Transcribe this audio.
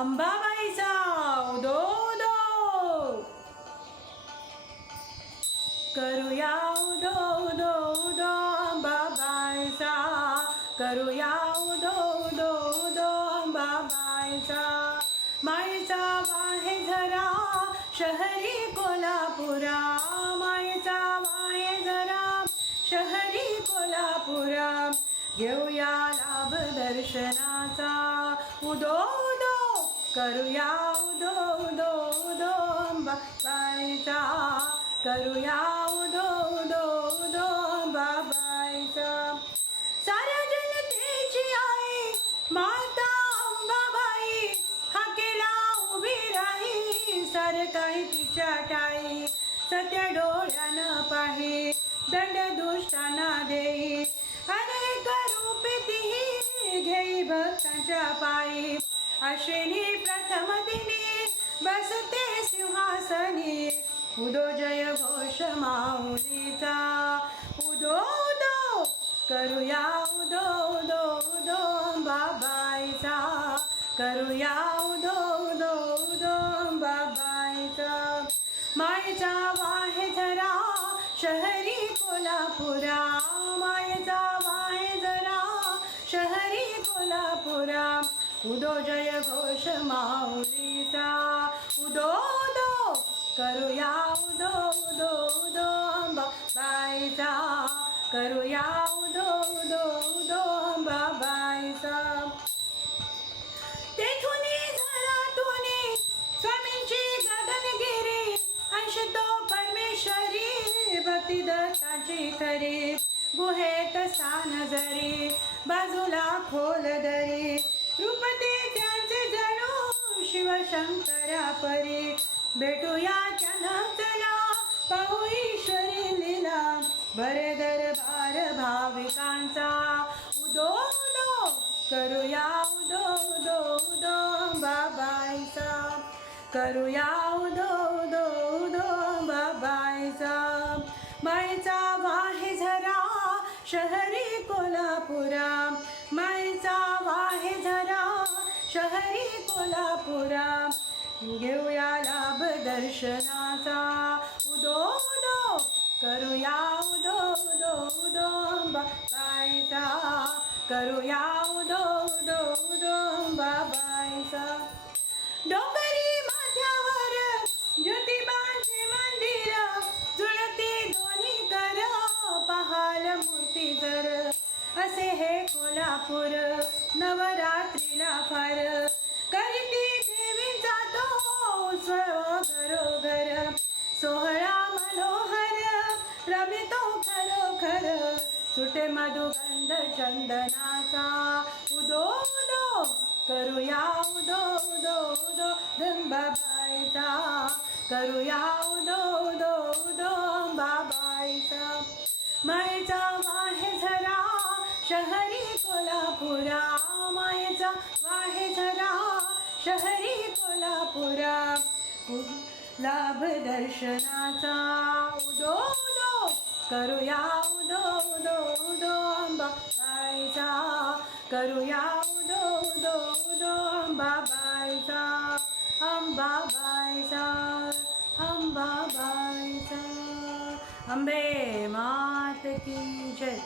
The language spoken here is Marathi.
अंबाबाईचा उदो उदो करूया उदो उदो उदो अंबाबाईचा करूया उदो उदो उदो अंबाबाईचा माईचा वाहे झरा शहरी कोल्हापुरा माईचा वाहे झरा शहरी कोल्हापुरा घेऊया लाभ दर्शनाचा उदो उदो करूया उदो उदो उदो अंबाबाईचा करूया उदो उदो उदो अंबाबाईचा साऱ्या जनतेची आई माता अंबाबाई हाकेला उभी राही सारे काही तिच्या टाई सत्य डोळ्यानं पाही दंड दुष्टांना देई अनेक रूपे ती घेई भक्तांच्या पायी अश्विनी प्रथम दिनी बसते सिंहासनी उदो जय घोष माऊलीचा उदो उदो करूया उदो उदो उदो अंबाबाईचा करूया उदो उदो उदो अंबाबाईचा माईचा वाहे झरा शहरी कोल्हापुरा माईचा वाहे झरा शहरी कोल्हापुरा उदो जय घोष माऊलीचा उदो उदो करूया उदो उदो उदो अंबाबाईचा करूया उदो उदो उदो अंबाबाईचा तेथुनी झरातुनी स्वामींची गगनगिरी अंश तो परमेश्वरी भक्ती दत्ताची खरी गुहेत स्थान जरी बाजूला खोल दरी रूपते त्यांचे जणू शिवशंकरा परी भेटूया त्यांना चला पाहू ईश्वरी लीला बरे दरबार भाविकांचा उदो उदो करूया उदो उदो उदो अंबाबाईचा करूया उदो उदो उदो अंबाबाईचा माईचा वाहे झरा शहरी कोल्हापुरा माईचा वाहे झरा शहरी कोल्हापुरा घेऊया लाभ दर्शनाचा उदो उदो करूया उदो उदो उदो अंबाबाईचा करूया उदो उदो उदो अंबाबाईचा डोंगरी माथ्यावर ज्योतिबांचे मंदिर जुळती दोन्ही कर पहाल मूर्ती जर असे हे कोल्हापूर नवरात्रीला फार करती देवींचा तो उत्सव घरोघर सोहळा मनोहर रमितो खरोखर सुटे मधुगंध चंदनाचा उदो उदो करूया उदो उदो उदो अंबाबाईचा करूया उदो उदो उदो अंबाबाईचा माईचा वाहे झरा शहरी कोल्हापुरा माईचा वाहे झरा शहरी कोल्हापुरा लाभ दर्शनाचा उदो उदो करूया उदो उदो उदो अंबाबाईचा करूया उदो उदो उदो अंबाबाईचा अंबाबाईचा अंबाबाईचा अंबे मात की जय.